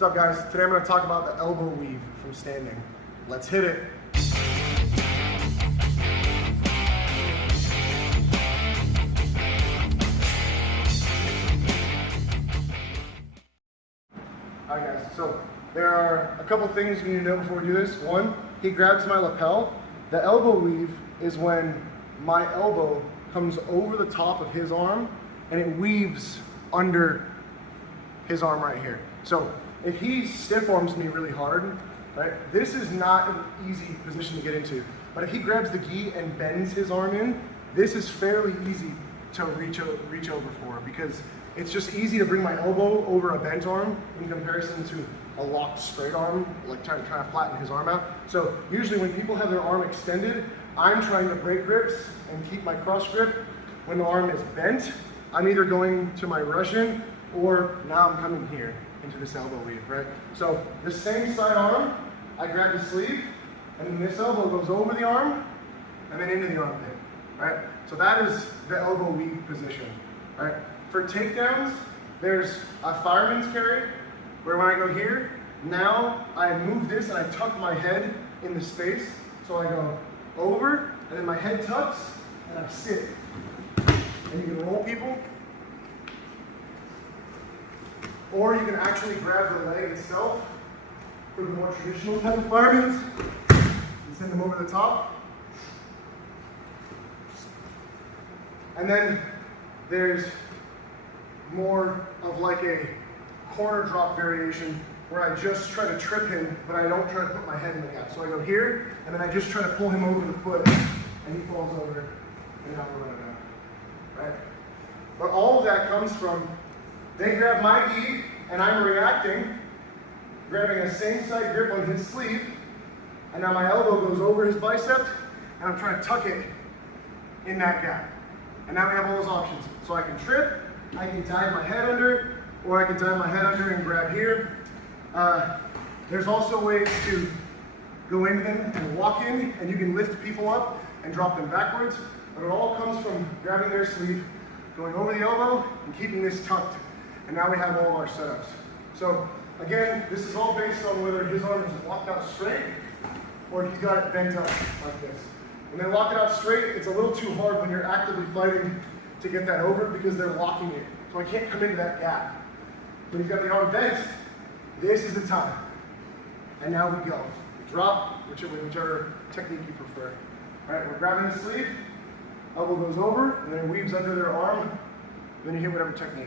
What's up, guys? Today I'm going to talk about the elbow weave from standing. Let's hit it. Alright guys, so there are a couple things you need to know before we do this. One, he grabs my lapel. The elbow weave is when my elbow comes over the top of his arm and it weaves under his arm right here. So if he stiff arms me really hard, right, this is not an easy position to get into. But if he grabs the gi and bends his arm in, this is fairly easy to reach over for, because it's just easy to bring my elbow over a bent arm in comparison to a locked straight arm, like trying to flatten his arm out. So usually when people have their arm extended, I'm trying to break grips and keep my cross grip. When the arm is bent, I'm either going to my Russian or now I'm coming here into this elbow weave, right? So the same side arm, I grab the sleeve, and then this elbow goes over the arm and then into the armpit, right? So that is the elbow weave position, right? For takedowns, there's a fireman's carry, where when I go here, now I move this and I tuck my head in the space. So I go over, and then my head tucks, and I sit. And you can roll people, or you can actually grab the leg itself for the more traditional type of firemen and send them over the top. And then there's more of like a corner drop variation where I just try to trip him, but I don't try to put my head in the gap. So I go here, and then I just try to pull him over the foot, and he falls over, and now we're running out, right? But all of that comes from, they grab my gi, and I'm reacting, grabbing a same side grip on his sleeve, and now my elbow goes over his bicep, and I'm trying to tuck it in that gap. And now we have all those options. So I can trip, I can dive my head under, or I can dive my head under and grab here. There's also ways to go into them and walk in, and you can lift people up and drop them backwards, but it all comes from grabbing their sleeve, going over the elbow, and keeping this tucked. And now we have all of our setups. So again, this is all based on whether his arm is locked out straight, or if he's got it bent up like this. When they lock it out straight, it's a little too hard when you're actively fighting to get that over because they're locking it. So I can't come into that gap. When he's got the arm bent, this is the time. And now we go. Drop, whichever technique you prefer. All right, we're grabbing the sleeve, elbow goes over, and then it weaves under their arm, then you hit whatever technique.